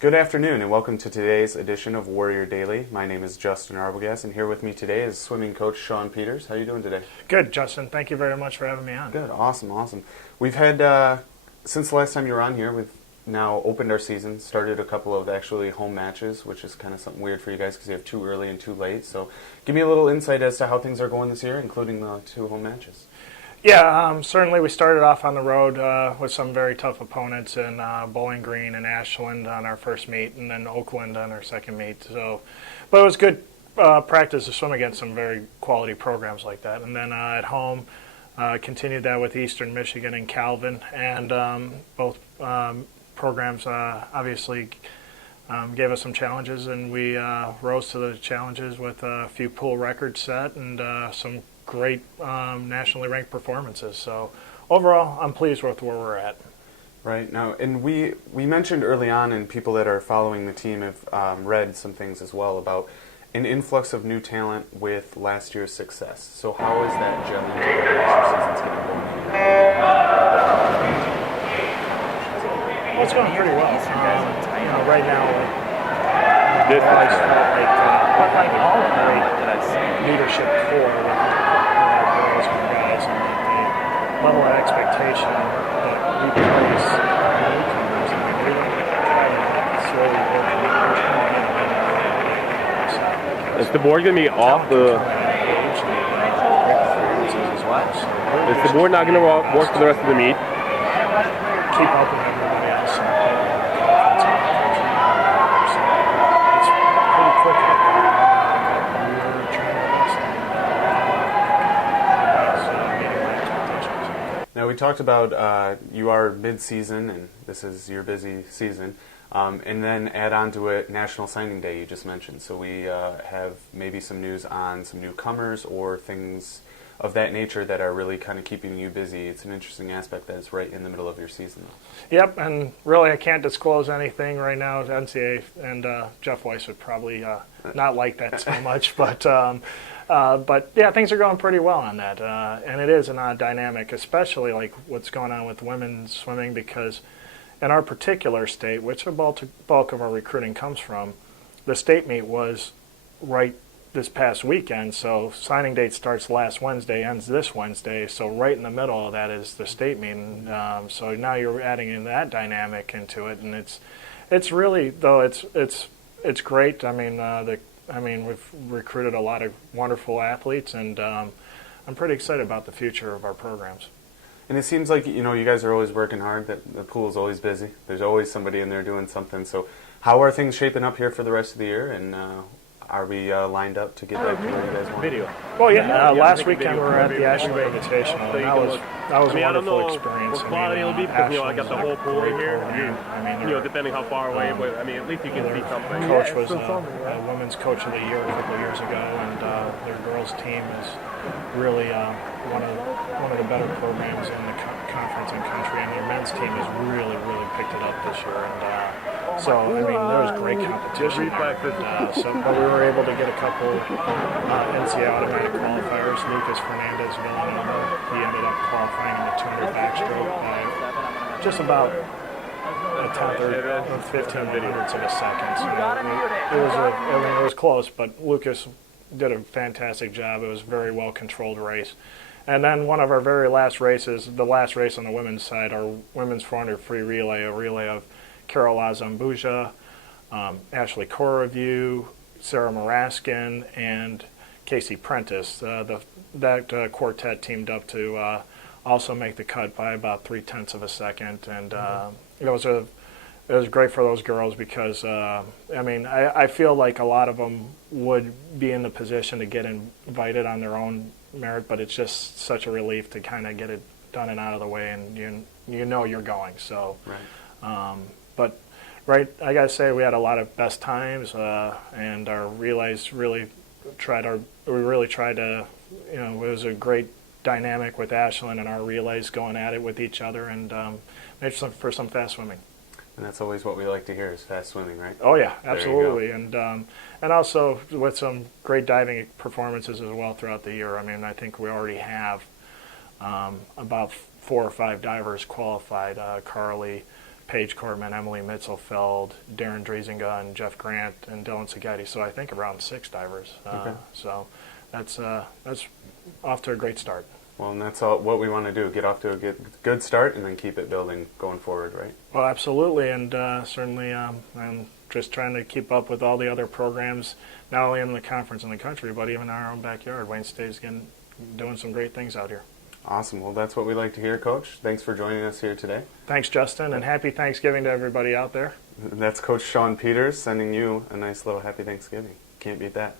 Good afternoon and welcome to today's edition of Warrior Daily. My name is Justin Arbogast and here with me today is swimming coach Sean Peters. How are you doing today? Good, Justin. Thank you very much for having me on. Good, awesome. We've had, since the last time you were on here, we've now opened our season, started a couple of actually home matches, which is kind of something weird for you guys because you have too early and too late. So give me a little insight as to how things are going this year, including the two home matches. Yeah, certainly we started off on the road with some very tough opponents in Bowling Green and Ashland on our first meet, and then Oakland on our second meet. So, but it was good practice to swim against some very quality programs like that. And then at home, continued that with Eastern Michigan and Calvin, and both programs obviously gave us some challenges, and we rose to the challenges with a few pool records set and some great nationally ranked performances. So overall, I'm pleased with where we're at. Right now, and we mentioned early on, and people that are following the team have read some things as well about an influx of new talent with last year's success. So how is that gelling together as your season's getting going? Well, it's going pretty well. Right now, this guys felt like all great leadership core with our girls and guys, and the level of expectation that we place on newcomers, and we slowly working on. Is the board going to be off the? Is the board not going to work for the rest of the meet? Keep helping everybody else. It's pretty quick out there. We're trying our best. Now we talked about you are mid-season, and this is your busy season, and then add on to it National Signing Day you just mentioned. So we have maybe some news on some newcomers or things of that nature that are really kind of keeping you busy. It's an interesting aspect that it's right in the middle of your season, though. Yep, and really I can't disclose anything right now. NCAA and Jeff Weiss would probably not like that so much, but yeah, things are going pretty well on that, and it is an odd dynamic, especially like what's going on with women's swimming, because in our particular state, which the bulk of our recruiting comes from, the state meet was right this past weekend, so signing date starts last Wednesday, ends this Wednesday, so right in the middle of that is the state meeting. So now you're adding in that dynamic into it, and it's really, though, it's great. I mean, we've recruited a lot of wonderful athletes, and I'm pretty excited about the future of our programs. And it seems like, you guys are always working hard, that the pool's always busy. There's always somebody in there doing something. So how are things shaping up here for the rest of the year, and are we lined up to get back to where you guys want? Video. Well, yeah. Last weekend we were at the Ashland Invitational, and that was a wonderful experience. What quality it'll be, because I got the whole pool in here. I mean, Depending how far away, but I mean, at least you can see something. Coach was a women's coach of the year a couple of years ago, and their girls team is really one of the better programs in the conference and country, and their men's team has really picked it up this year. And so, I mean, there was great competition. But we were able to get a couple NCAA automatic qualifiers. Lucas Fernandez Villanova, he ended up qualifying in the 200 backstroke by just about a tenth or 15 hundredths of a second. So it was close, but Lucas did a fantastic job. It was a very well controlled race. And then one of our very last races, the last race on the women's side, our women's 400 free relay, a relay of Carol Azambuja, Ashley Coraview, Sarah Maraskin, and Casey Prentice. That quartet teamed up to also make the cut by about 0.3 of a second, and it was great for those girls because I feel like a lot of them would be in the position to get invited on their own merit, but it's just such a relief to kind of get it done and out of the way, and you know you're going. So, right. But right, I gotta say we had a lot of best times, and our relays really tried to. It was a great dynamic with Ashland and our relays going at it with each other, and made for some fast swimming. And that's always what we like to hear is fast swimming, right? Oh yeah, absolutely, and also with some great diving performances as well throughout the year. I mean, I think we already have about 4 or 5 divers qualified: Carly, Paige Cortman, Emily Mitzelfeld, Darren Driesinga, and Jeff Grant, and Dylan Seghetti. So I think around 6 divers. Okay. So that's off to a great start. Well, and that's all what we want to do, get off to a good start and then keep it building going forward, right? Well, absolutely, and certainly I'm just trying to keep up with all the other programs, not only in the conference in the country, but even in our own backyard. Wayne State's doing some great things out here. Awesome. Well, that's what we like to hear, Coach. Thanks for joining us here today. Thanks, Justin, and happy Thanksgiving to everybody out there. That's Coach Sean Peters sending you a nice little happy Thanksgiving. Can't beat that.